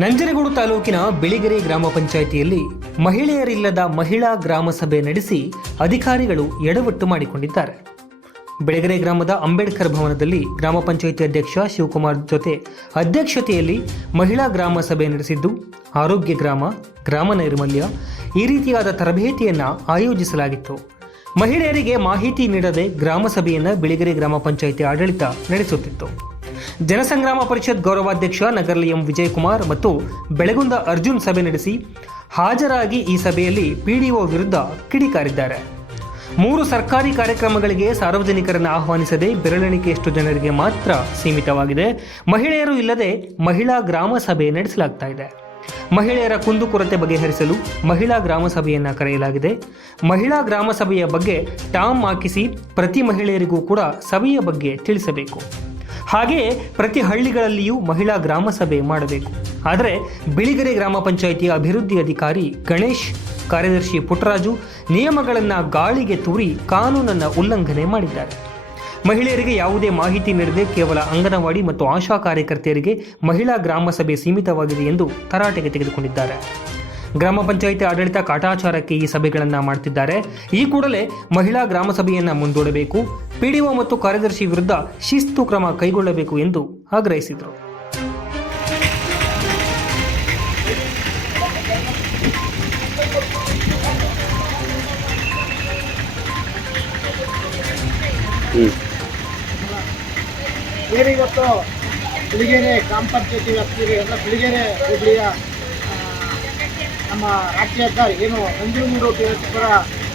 ನಂಜನಗೂಡು ತಾಲೂಕಿನ ಬಿಳಿಗೆರೆ ಗ್ರಾಮ ಪಂಚಾಯಿತಿಯಲ್ಲಿ ಮಹಿಳೆಯರಿಲ್ಲದ ಮಹಿಳಾ ಗ್ರಾಮ ಸಭೆ ನಡೆಸಿ ಅಧಿಕಾರಿಗಳು ಎಡವಟ್ಟು ಮಾಡಿಕೊಂಡಿದ್ದಾರೆ. ಬಿಳಿಗೆರೆ ಗ್ರಾಮದ ಅಂಬೇಡ್ಕರ್ ಭವನದಲ್ಲಿ ಗ್ರಾಮ ಪಂಚಾಯಿತಿ ಅಧ್ಯಕ್ಷ ಶಿವಕುಮಾರ್ ಜೊತೆ ಅಧ್ಯಕ್ಷತೆಯಲ್ಲಿ ಮಹಿಳಾ ಗ್ರಾಮ ಸಭೆ ನಡೆಸಿದ್ದು, ಆರೋಗ್ಯ ಗ್ರಾಮ, ಗ್ರಾಮ ನೈರ್ಮಲ್ಯ ಈ ರೀತಿಯಾದ ತರಬೇತಿಯನ್ನು ಆಯೋಜಿಸಲಾಗಿತ್ತು. ಮಹಿಳೆಯರಿಗೆ ಮಾಹಿತಿ ನೀಡದೆ ಗ್ರಾಮ ಸಭೆಯನ್ನು ಬಿಳಿಗೆರೆ ಗ್ರಾಮ ಪಂಚಾಯಿತಿ ಆಡಳಿತ ನಡೆಸುತ್ತಿತ್ತು. ಜನಸಂಗ್ರಾಮ ಪರಿಷತ್ ಗೌರವಾಧ್ಯಕ್ಷ ನಗರ್ಲಿ ಎಂ ವಿಜಯಕುಮಾರ್ ಮತ್ತು ಬೆಳಗುಂದ ಅರ್ಜುನ್ ಸಭೆ ನಡೆಸಿ ಹಾಜರಾಗಿ ಈ ಸಭೆಯಲ್ಲಿ ಪಿಡಿಒ ವಿರುದ್ಧ ಕಿಡಿಕಾರಿದ್ದಾರೆ. 3 ಸರ್ಕಾರಿ ಕಾರ್ಯಕ್ರಮಗಳಿಗೆ ಸಾರ್ವಜನಿಕರನ್ನು ಆಹ್ವಾನಿಸದೆ ಬೆರಳೆಣಿಕೆಯಷ್ಟು ಜನರಿಗೆ ಮಾತ್ರ ಸೀಮಿತವಾಗಿದೆ. ಮಹಿಳೆಯರು ಇಲ್ಲದೆ ಮಹಿಳಾ ಗ್ರಾಮ ಸಭೆ ನಡೆಸಲಾಗ್ತಾ ಇದೆ. ಮಹಿಳೆಯರ ಕುಂದುಕೊರತೆ ಬಗೆಹರಿಸಲು ಮಹಿಳಾ ಗ್ರಾಮ ಸಭೆಯನ್ನು ಕರೆಯಲಾಗಿದೆ. ಮಹಿಳಾ ಗ್ರಾಮ ಸಭೆಯ ಬಗ್ಗೆ ಟಾಮ್ ಹಾಕಿಸಿ ಪ್ರತಿ ಮಹಿಳೆಯರಿಗೂ ಕೂಡ ಸಭೆಯ ಬಗ್ಗೆ ತಿಳಿಸಬೇಕು. ಹಾಗೆಯೇ ಪ್ರತಿ ಹಳ್ಳಿಗಳಲ್ಲಿಯೂ ಮಹಿಳಾ ಗ್ರಾಮ ಸಭೆ ಮಾಡಬೇಕು. ಆದರೆ ಬಿಳಿಗೆರೆ ಗ್ರಾಮ ಪಂಚಾಯಿತಿಯ ಅಭಿವೃದ್ಧಿ ಅಧಿಕಾರಿ ಗಣೇಶ್, ಕಾರ್ಯದರ್ಶಿ ಪುಟ್ಟರಾಜು ನಿಯಮಗಳನ್ನು ಗಾಳಿಗೆ ತೂರಿ ಕಾನೂನನ್ನು ಉಲ್ಲಂಘನೆ ಮಾಡಿದ್ದಾರೆ. ಮಹಿಳೆಯರಿಗೆ ಯಾವುದೇ ಮಾಹಿತಿ ನೀಡದೆ ಕೇವಲ ಅಂಗನವಾಡಿ ಮತ್ತು ಆಶಾ ಕಾರ್ಯಕರ್ತೆಯರಿಗೆ ಮಹಿಳಾ ಗ್ರಾಮ ಸಭೆ ಸೀಮಿತವಾಗಿದೆ ಎಂದು ತರಾಟೆಗೆ ತೆಗೆದುಕೊಂಡಿದ್ದಾರೆ. ಗ್ರಾಮ ಪಂಚಾಯಿತಿ ಆಡಳಿತ ಕಾಟಾಚಾರಕ್ಕೆ ಈ ಸಭೆಗಳನ್ನು ಮಾಡುತ್ತಿದ್ದಾರೆ. ಈ ಕೂಡಲೇ ಮಹಿಳಾ ಗ್ರಾಮ ಸಭೆಯನ್ನು ಮುಂದೂಡಬೇಕು. ಪಿಡಿಒ ಮತ್ತು ಕಾರ್ಯದರ್ಶಿ ವಿರುದ್ಧ ಶಿಸ್ತು ಕ್ರಮ ಕೈಗೊಳ್ಳಬೇಕು ಎಂದು ಆಗ್ರಹಿಸಿದರು. ಇವತ್ತು ಬಿಳಿಗೆರೆ ಗ್ರಾಮ ಪಂಚಾಯತಿ ವ್ಯಾಪ್ತಿಯಲ್ಲಿ ಎಲ್ಲ ಬಿಳಿಗೆರೆ ಹೋಬಳಿಯ ನಮ್ಮ ರಾಜ್ಯ ಹೆದ್ದಾರಿ ಏನು ನಂಜನಗೂಡು ಪುರ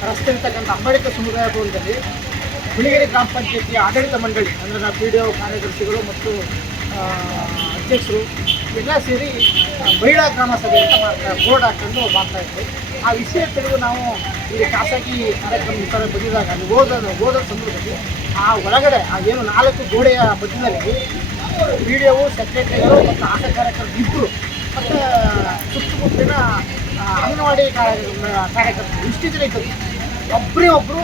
ರಸ್ತೆ ಇರ್ತಕ್ಕಂಥ ಅಂಬೇಡ್ಕರ್ ಸಮುದಾಯ ಭವನದಲ್ಲಿ ಬಿಳಿಗೆರೆ ಗ್ರಾಮ ಪಂಚಾಯತಿಯ ಆಡಳಿತ ಮಂಡಳಿ ಅಂದರೆ ನಾವು ಪಿಡಿಒ, ಕಾರ್ಯದರ್ಶಿಗಳು ಮತ್ತು ಅಧ್ಯಕ್ಷರು ಎಲ್ಲ ಸೇರಿ ಮಹಿಳಾ ಗ್ರಾಮ ಸಭೆ ಅಂತ ಬೋರ್ಡ್ ಹಾಕೊಂಡು ಮಾಡ್ತಾಯಿದ್ವಿ. ಆ ವಿಷಯ ತಿಳಿದು ನಾವು ಇಲ್ಲಿ ಖಾಸಗಿ ಕಾರ್ಯಕ್ರಮ ಈ ಥರ ಬಂದಿದ್ದಾಗ ಅಲ್ಲಿ ಹೋದ ಸಂದರ್ಭದಲ್ಲಿ ಆ ಒಳಗಡೆ ಆ ಏನು 4 ಗೋಡೆಯ ಮಧ್ಯದಲ್ಲಿ ಪಿಡಿಒ, ಸೆಕ್ರೆಟರಿಗಳು ಮತ್ತು ಆಶಾ ಕಾರ್ಯಕರ್ತರು ಇಬ್ಬರು ಮತ್ತು ಸುತ್ತಮುತ್ತಲಿನ ಅಂಗನವಾಡಿ ಕಾರ್ಯಕರ್ತರು ಇಷ್ಟು ಜನ ಇದ್ದರು. ಒಬ್ಬರು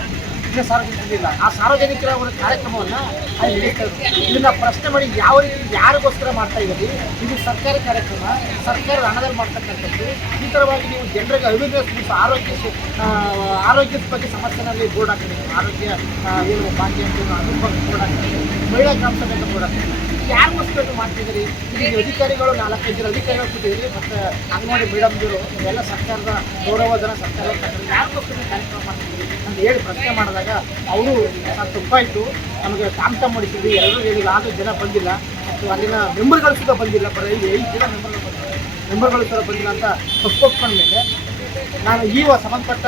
ಇನ್ನು ಸಾರ್ವಜನಿಕರಿಲ್ಲ. ಆ ಸಾರ್ವಜನಿಕರ ಒಂದು ಕಾರ್ಯಕ್ರಮವನ್ನು ಅಲ್ಲಿ ನಡೀತಾ ಇದ್ರು. ಇದನ್ನು ಪ್ರಶ್ನೆ ಮಾಡಿ ಯಾವ ರೀತಿ ಯಾರಿಗೋಸ್ಕರ ಮಾಡ್ತಾ ಇದ್ದೀರಿ, ಇದು ಸರ್ಕಾರಿ ಕಾರ್ಯಕ್ರಮ, ಸರ್ಕಾರದ ಹಣದಲ್ಲಿ ಮಾಡ್ತಕ್ಕಂಥದ್ದು. ಈ ಥರವಾಗಿ ನೀವು ಜನರಿಗೆ ಅವೇರ್ನೆಸ್ ಮೂಡಿಸಿ ಆರೋಗ್ಯದ ಬಗ್ಗೆ ಸಮಸ್ಯೆನಲ್ಲಿ ಬೋರ್ಡ್ ಹಾಕಿದ್ದೀವಿ. ಆರೋಗ್ಯ ಏನು ಭಾಗ್ಯ ಅಂತ ಅದ್ರ ಬಗ್ಗೆ ಬೋರ್ಡ್ ಹಾಕಿದ್ದೀವಿ. ಮಹಿಳಾ ಗ್ರಾಮ ಸಭೆ ಅಂತ ಬೋರ್ಡ್ ಹಾಕಿದ್ದೀವಿ. ಯಾರಿಗೋಸ್ಕರ ಮಾಡ್ತಿದ್ದೀರಿ? ಈಗ ಅಧಿಕಾರಿಗಳು 4-5 ಜನ ಅಧಿಕಾರಿಗಳು ಕೂತಿದ್ದೀರಿ ಮತ್ತು ಅಂಗನವಾಡಿ ಮೇಡಮ್ಗಳು ಎಲ್ಲ ಸರ್ಕಾರದ ಗೌರವಧನ ಸರ್ಕಾರದ ಯಾರಿಗೋಸ್ಕರ ಕಾರ್ಯಕ್ರಮ ಮಾಡ್ತಿದ್ದೀರಿ ಅಂತ ಹೇಳಿ ಪ್ರಶ್ನೆ ಮಾಡಿದಾಗ ಅವರು ತಪ್ಪಾಯಿತು, ನಮಗೆ ಕಾಂತ ಮಾಡಿಸಿದ್ವಿ, ಎಲ್ಲರೂ ಹೇಳಿಲ್ಲ, 6 ಜನ ಬಂದಿಲ್ಲ ಮತ್ತು ಅಲ್ಲಿನ ಮೆಂಬರ್ಗಳು ಸುದ್ದ ಬಂದಿಲ್ಲ, ಬರೀ 5 ಜನ ಮೆಂಬರ್ಗಳು ಸಹ ಬಂದಿಲ್ಲ ಅಂತ ತಪ್ಪೊಪ್ಕೊಂಡ ಮೇಲೆ ನಾನು ಸಂಬಂಧಪಟ್ಟ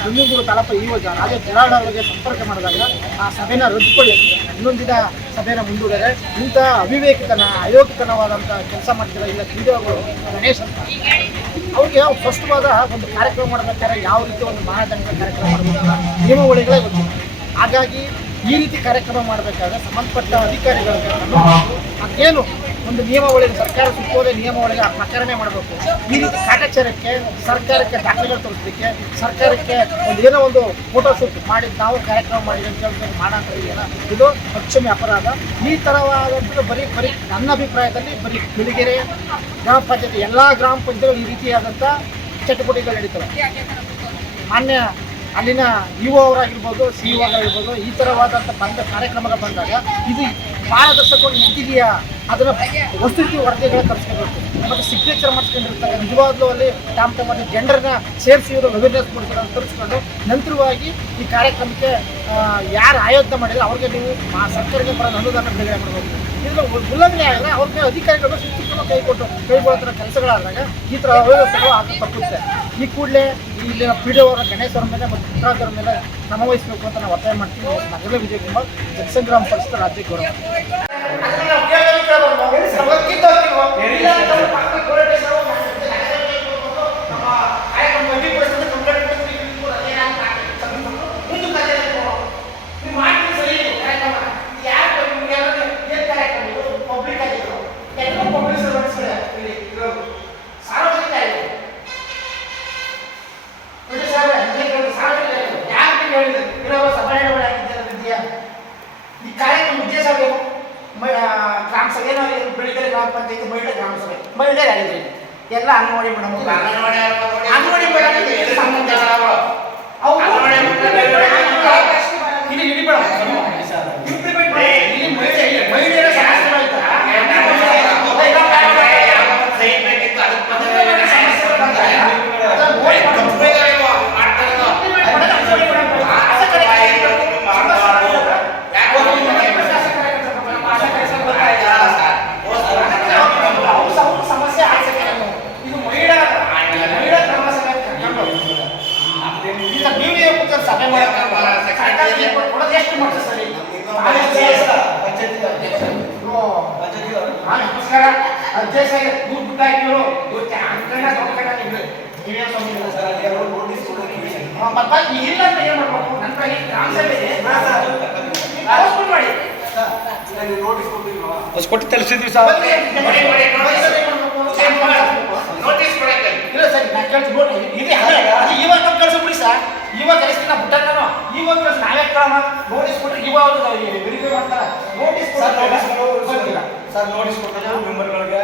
ನಂಜನಗೂಡು ತಾಲೂಕು ರಾಜೇಶ್ ಜರಾಡ್ ಅವರಿಗೆ ಸಂಪರ್ಕ ಮಾಡಿದಾಗ ಆ ಸಭೆನ ರದ್ದುಪಡಿ ಇನ್ನೊಂದಿನ ಸಭೆನ ಮುಂದೂಡಿದರೆ ಇಂಥ ಅಯೋಗ್ಯತನವಾದಂಥ ಕೆಲಸ ಮಾಡ್ತಿರೋ ಇಲ್ಲ ಪಿಡಿಒಗಳು ಗಣೇಶ್ ಅಂತ ಅವ್ರಿಗೆ ಸ್ಪಷ್ಟವಾದ ಒಂದು ಕಾರ್ಯಕ್ರಮ ಮಾಡಬೇಕಾದ್ರೆ ಯಾವ ರೀತಿ ಒಂದು ಮಾನದಂಡ ಕಾರ್ಯಕ್ರಮ ಮಾಡಬೇಕಂತ ನಿಯಮಾವಳಿಗಳೇ ಗೊತ್ತಿಲ್ಲ. ಹಾಗಾಗಿ ಈ ರೀತಿ ಕಾರ್ಯಕ್ರಮ ಮಾಡಬೇಕಾದ್ರೆ ಸಂಬಂಧಪಟ್ಟ ಅಧಿಕಾರಿಗಳಿಗೆ ಅದೇನು ಒಂದು ನಿಯಮಾವಳಿ ಸರ್ಕಾರ ಸುತ್ತೋಲೆ ನಿಯಮಾವಳಿಗೆ ಆ ಪ್ರಕರಣ ಮಾಡಬೇಕು. ಈ ರೀತಿ ಕಾಟಾಚಾರಕ್ಕೆ ಸರ್ಕಾರಕ್ಕೆ ದಾಖಲೆಗಳು ತೋರಿಸಲಿಕ್ಕೆ ಸರ್ಕಾರಕ್ಕೆ ಏನೋ ಒಂದು ಫೋಟೋಶೂಟ್ ಮಾಡಿ ನಾವು ಕಾರ್ಯಕ್ರಮ ಮಾಡಿದ ಅಂತ ಹೇಳ್ಕೊಂಡು ಮಾಡೋಂಥದ್ದು ಇದು ಅಕ್ಷಮ್ಯ ಅಪರಾಧ. ಈ ಥರವಾದಂಥ ಬರೀ ನನ್ನ ಅಭಿಪ್ರಾಯದಲ್ಲಿ ಬರೀ ಬಿಳಿಗೆರೆ ಗ್ರಾಮ ಪಂಚಾಯತಿ ಎಲ್ಲ ಗ್ರಾಮ ಪಂಚಾಯತಿಗಳು ಈ ರೀತಿಯಾದಂಥ ಚಟುವಟಿಕೆಗಳು ನಡೀತವೆ. ಮಾನ್ಯ ಅಲ್ಲಿನ ಇಒ ಅವರಾಗಿರ್ಬೋದು, CEO ಆಗಿರ್ಬೋದು, ಈ ಥರವಾದಂಥ ಕಾರ್ಯಕ್ರಮಗಳು ಬಂದಾಗ ಇದು ಪಾರದರ್ಶಕವಾಗಿ ನಿಂತಿದೆಯಾ ಅದನ್ನು ವಸ್ತುಸ್ಥಿತಿ ವರದಿಗಳ ತರಿಸ್ಕೋಬೇಕು ಮತ್ತು ಸಿಗ್ನೇಚರ್ ಮಾಡಿಸ್ಕೊಂಡಿರ್ತಾರೆ. ನಿಜವಾಗ್ಲೂ ಅಲ್ಲಿ ಟಾಮ್ ಜನರನ್ನ ಸೇರಿಸಿ ಇವರು ಅವೇರ್ನೆಸ್ ಮೂಡಿಸೋಣ ತರಿಸ್ಕೊಂಡು ನಂತರವಾಗಿ ಈ ಕಾರ್ಯಕ್ರಮಕ್ಕೆ ಯಾರು ಆಯೋಜನೆ ಮಾಡಿಲ್ಲ ಅವ್ರಿಗೆ ನೀವು ಸರ್ಕಾರಕ್ಕೆ ಬರೋದು ಅನುದಾನ ಬಿಡುಗಡೆ ಮಾಡಬಹುದು. ಇದನ್ನು ಉಲ್ಲಂಘನೆ ಆಗಿಲ್ಲ ಅವ್ರಿಗೆ ಅಧಿಕಾರಿಗಳು ಶಿಸ್ತನ್ನು ಕೈಗೊಳ್ಳೋ ಕೆಲಸಗಳಾದಾಗ ಈ ಥರ ಅವ್ಯವಸ್ಥೆಗಳು ತಪ್ಪುತ್ತೆ. ಈ ಕೂಡಲೇ ಇಲ್ಲಿನ ಪಿಡಿಒ ಅವರ ಗಣೇಶ್ ಅವರ ಮೇಲೆ ಮತ್ತು ಪುಟ್ಟರಾಜರ ಮೇಲೆ ಕ್ರಮ ವಹಿಸಬೇಕು ಅಂತ ನಾವು ಒತ್ತಾಯ ಮಾಡ್ತೀವಿ. ನಗರ ವಿಜಯಕುಮಾರ್, ಜನಸಂಗ್ರಾಮ ಪರಿಷತ್ ರಾಜ್ಯ ಗೌರವ. ಈ ಕಾರ್ಯಕ್ರಮ ಉದ್ದೇಶ ಗ್ರಾಮ ಸಭೆ ಬಿಳಿಗೆರೆ ಗ್ರಾಮ ಪಂಚಾಯತಿ ಮಹಿಳಾ ಗ್ರಾಮ ಸಭೆ ಮಹಿಳೆಯರಾಗಿದ್ದೀರಿ. ಎಲ್ಲ ಅಂಗನವಾಡಿ ಮೇಡಮ್ ಅಂಗನವಾಡಿ ಮೇಡಮ್ ಸಂಬಂಧ ಅವು ಇಲ್ಲಿ ಇಡಿ ಮೇಡಮ್ ಇಂಪ್ಲಿಮೆಂಟ್ ಮಾಡಿ ಇಲ್ಲಿ ಮಹಿಳೆಯರ ಸಮಸ್ಯೆಗಳು ಸಭೆ ಕೊಡೋದು ಎಷ್ಟು ಮಾಡ್ತಾರೆ ಸರ್ ನಮಸ್ಕಾರ ಅಧ್ಯಕ್ಷ ದುಡ್ಡು ಹಾಕಿದ್ರು ಮತ್ತೆ ಇಲ್ಲ ಅಂತ ಏನ್ ಮಾಡ್ಬೇಕು ನನ್ನ ಕಡೆ ಗ್ರಾಮ ಸಭೆ ಮಾಡಿ ಕೊಟ್ಟು ತಲುಪಿಸಿದ್ವಿ ಸರ್ ಇಲ್ಲ ಸರ್ ನಾನು ಕೇಳ್ತೀನಿ ಇವಾಗ ಕಳ್ಸಬಿಡಿ ಸರ್ ಇವಾಗ ಕಳಿಸ್ತೀನಿ ನಾ ಬಿಟ್ಟ ನಾನು ಇವಾಗ ಕಳ್ಸಿ ನಾವೇ ಕೇಳೋಣ ನೋಟಿಸ್ ಕೊಟ್ಟರೆ ಇವಾಗ ವೆರಿಫೈ ಮಾಡ್ತಾರೆ ನೋಟಿಸ್ ಸರ್ ನೋಟಿಸ್ ಕೊಟ್ಟರೆ ಮೆಂಬರ್ಗಳಿಗೆ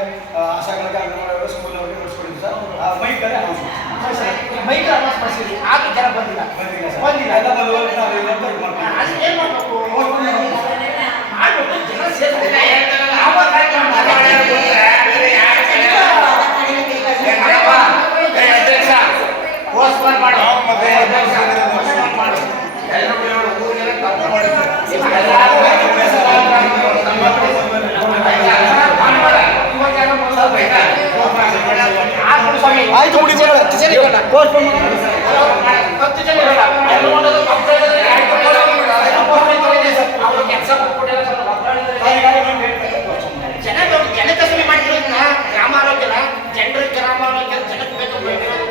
ಆಶಾಗಳಿಗೆ ಅಂಗನವಾಡಿಗಳು ಸ್ಕೂಲ್ನವ್ರಿಗೆ ಕಳಿಸ್ಕೊಡಿದ್ವಿ ಸರ್ ಮೈಕ್ ಅನೌನ್ಸ್ ಮಾಡಿಸಿದ್ವಿ ಆದ್ರೂ ಜನ ಬಂದಿಲ್ಲ ಬಂದಿಲ್ಲ ಎಲ್ಲ ಬಂದವರಿಗೆ ನಾವು ಅದು ಏನು ಮಾಡಬೇಕು ಮಾಡ್ಬೇಕು ಜನ ಸೇರ್ತಾರೆ ಆಯ್ತು ಬಿಡಿ ಜನಕಸಭೆ ಮಾಡಿರೋದನ್ನ ಗ್ರಾಮ ಆರೋಗ್ಯನ ಜನರ ಗ್ರಾಮ ಆರೋಗ್ಯ ಜನಕ್ಕೆ ಬೇಕು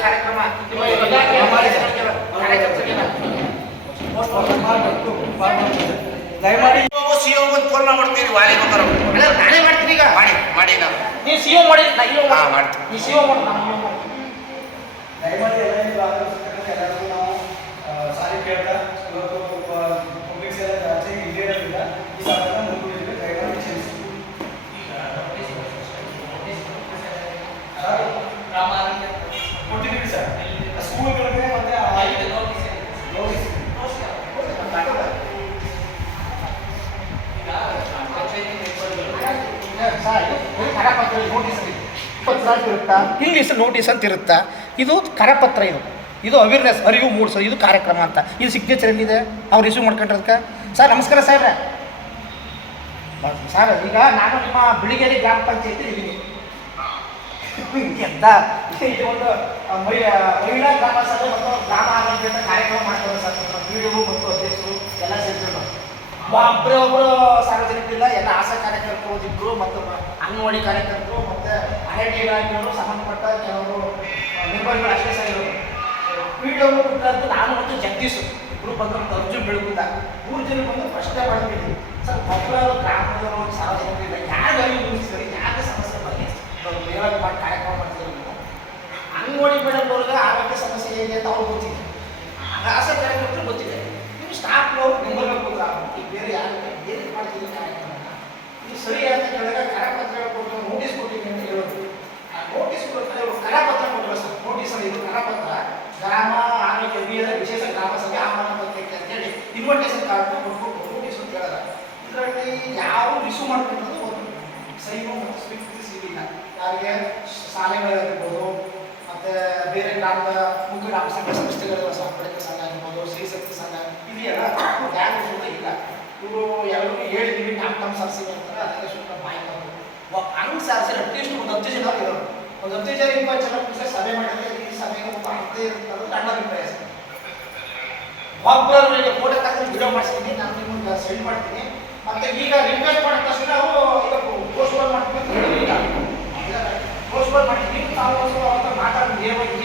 ಕಾರ್ಯಕ್ರಮ ದಯಮಾಡಿ ಸಿಒ ಬಂದು ಫೋನ್ ಮಾಡ್ತೀರಿ ವಾಲಿ ಬಂದರು ನಾನೇ ಮಾಡ್ತೀನಿ ಈಗ ಮಾಡಿ ನಾವು ನೀವು ಸಿಒ ಮಾಡಿ ಮಾಡ್ತೀವಿ ನೀವು ಸಿಒ ಮಾಡಿ ನಾನು ದಯಮಾಡಿ ಎಲ್ಲರಿಗೂ ನಾವು ಸಾರಿ ಕೇಳ್ತಾ ಇವತ್ತು ಪಬ್ಲಿಕ್ಸ್ ಎಲ್ಲ ಜಾಸ್ತಿ ಇಲ್ಲೇ ಇರೋದ್ರಿಂದ ಈ ಸಾಲನ ಮುಂದೂಡಿದ್ರೆ ದಯಮಾಡಿ ಕ್ಷಮಿಸಿ ಕೊಟ್ಟಿದ್ದೀವಿ ಸರ್ ಸ್ಕೂಲ್ಗಳಿಗೆ ಮತ್ತೆ ನೋಟಿಸ್ ಇಂಗ್ಲೀಷ್ ನೋಟಿಸ್ ಅಂತ ಇರುತ್ತಾ ಇದು ಕರಪತ್ರ ಇದು ಅವೇರ್ನೆಸ್ ಅರಿವು ಮೂಡಿಸೋದು ಇದು ಕಾರ್ಯಕ್ರಮ ಅಂತ ಇದು ಸಿಗ್ನೇಚರ್ ಎಲ್ಲಿದೆ ಅವ್ರು ರಿಸೀವ್ ಮಾಡ್ಕೊಂಡಿರೋದಕ್ಕೆ ಸರ್ ನಮಸ್ಕಾರ ಸಾಹೇಬ್ರೆ ಸರ್ ಈಗ ನಾನು ನಿಮ್ಮ ಬಿಳಿಗೇರಿ ಗ್ರಾಮ ಪಂಚಾಯತಿ ಇದ್ದೀನಿ ಎಂತ ಇದು ಒಂದು ಮಹಿಳಾ ಗ್ರಾಮ ಸಭೆ ಮತ್ತು ಗ್ರಾಮ ಆರೋಗ್ಯ ಕಾರ್ಯಕ್ರಮ ಮಾಡ್ತಾರೆ ಸರ್ ವಿಡಿಯೋ ಮತ್ತು ಅಧ್ಯಕ್ಷರು ಎಲ್ಲ ಸೇರ್ಕೊಂಡು ಒಬ್ಬರು ಸಾರ್ವಜನಿಕರಿಲ್ಲ ಎಲ್ಲ ಆಶಾ ಕಾರ್ಯಕರ್ತರು ಇಬ್ಬರು ಮತ್ತು ಅಂಗನವಾಡಿ ಕಾರ್ಯಕರ್ತರು ಮತ್ತು ಅರಣ್ಯ ಇಲಾಖೆಯವರು ಸಂಬಂಧಪಟ್ಟ ಕೆಲವರು ಮೆಂಬರ್ಗಳು ಅಷ್ಟೇ ಸರ್ ಇರೋದು ವಿಡಿಯೋ ಬಿಟ್ಟದ್ದು ನಾನು ಮತ್ತು ಜಗದೀಶ್ ಇಬ್ಬರು ಬಂದು ಅರ್ಜುನ್ ಬೆಳಗುಂದ 3 ಜನ ಬಂದು ಪ್ರಶ್ನೆ ಮಾಡಿದ್ದೀವಿ ಸರ್ ಒಬ್ಬರು ಗ್ರಾಮದವರು ಸಾರ್ವಜನಿಕರಿಲ್ಲ ಯಾರು ಅರಿವು ಮೂಡಿಸ್ತಾರೆ ಯಾಕೆ ಸಮಸ್ಯೆ ಬಗ್ಗೆ ಬೇರೆ ಮಾಡಿ ಕಾರ್ಯಕ್ರಮ ಮಾಡ್ತಿದ್ರು ಅಂಗನವಾಡಿ ಮೇಡಮ್ನವ್ರಿಗೆ ಆರೋಗ್ಯ ಸಮಸ್ಯೆ ಹೇಗೆ ಅಂತ ಅವ್ರು ಗೊತ್ತಿದೆ ಆಶಾ ಕಾರ್ಯಕರ್ತರು ಗೊತ್ತಿದೆ ನೀವು ಸ್ಟಾಫ್ನವ್ರು ಮೆಂಬರ್ಗಳು ಗೊತ್ತಾ ಈಗ ಬೇರೆ ಯಾರು ಏನು ಮಾಡ್ತಿದ್ದೀವಿ ಕಾರ್ಯಕ್ರಮ ಇದು ಸರಿ ಅಂತ ಕೇಳಿದಾಗ ಕರಪತ್ರ ಕೊಟ್ಟು ನೋಟಿಸ್ ಕೊಟ್ಟಿದ್ದೀನಿ ಅಂತ ಹೇಳೋದು ಆ ನೋಟಿಸ್ ಕೊಟ್ಟರೆ ಕರಪತ್ರ ಕೊಟ್ಟರು ಸರ್ ನೋಟಿಸ್ ಇದು ಕರಪತ್ರ ಗ್ರಾಮ ಆರೋಗ್ಯ ಅಭಿಯಾನ ವಿಶೇಷ ಗ್ರಾಮ ಸಭೆ ಆಹ್ವಾನ ಪತ್ರಿಕೆ ಅಂತೇಳಿ ಇನ್ವಿಟೇಷನ್ ಕಾರ್ಡ್ ಕೊಟ್ಬಿಟ್ಟು ನೋಟಿಸ್ ಅಂತ ಹೇಳಿದ್ರೆ ಇದರಲ್ಲಿ ಯಾವ ರಿಸೀವ್ ಮಾಡ್ಕೊಂಡಿರೋದು ಒಂದು ಸೈನು ಮತ್ತು ಸ್ವೀಕೃತಿ ಸಿಗಲಿಲ್ಲ ಯಾರಿಗೆ ಶಾಲೆಗಳಿರ್ಬೋದು ಮತ್ತು ಬೇರೆ ಗ್ರಾಮದ ಮುಖ್ಯ ಗ್ರಾಮ ಸಂಘ ಸಂಸ್ಥೆಗಳ ಸಾಂಸ್ಕೃತಿಕ ಸಂಘ ಇರ್ಬೋದು ಶ್ರೀಶಕ್ತಿ ಸಂಘ ಇದೆಯಲ್ಲ ಯಾರು ಶುಲ್ಕ ಇಲ್ಲ ಇವರು ಎಲ್ಲರಿಗೂ ಹೇಳಿದ್ದೀವಿ ನಮ್ಮ ಸರ್ಸಿಗೆ ಅಂತಾರೆ ಅದಕ್ಕೆ ಶುಲ್ಕ ಮಾಹಿತಿ ಹಂಗೆ ಸಾರಿಸಿ ಅಟ್ಲೀಸ್ಟ್ ಒಂದು 10 ಜನ ಇರೋರು ಒಂದು 10 ಜನ 20 ಜನ ಪುಸ್ತಕ ಸಭೆ ಮಾಡಿದ್ರೆ ಈ ಸಭೆಗೆ ಒಂದು ಅರ್ಥ ಇರುತ್ತದೆ ನನ್ನ ಅಭಿಪ್ರಾಯ ಸರ್ ಒಬ್ಬರಿಗೆ ಫೋಟೋ ತಗೊಂಡು ವಿಡಿಯೋ ಮಾಡಿಸ್ತೀನಿ ನಾನು ನಿಮಗೆ ಸೆಂಡ್ ಮಾಡ್ತೀನಿ ಮತ್ತು ಈಗ ರಿಕ್ವೆಸ್ಟ್ ಮಾಡಿದ ತಕ್ಷಣ ಅವರು ಈಗ ಪೋಸ್ಟ್ಪೋನ್ ಮಾಡ್ತೀವಿ ಅಂತ ಹೇಳಿಲ್ಲ ಪೋಸ್ಟ್ಪೋನ್ ಮಾಡ್ತೀವಿ ತಾವು ಮಾತಾಡೋದು ನೇರವಾಗಿ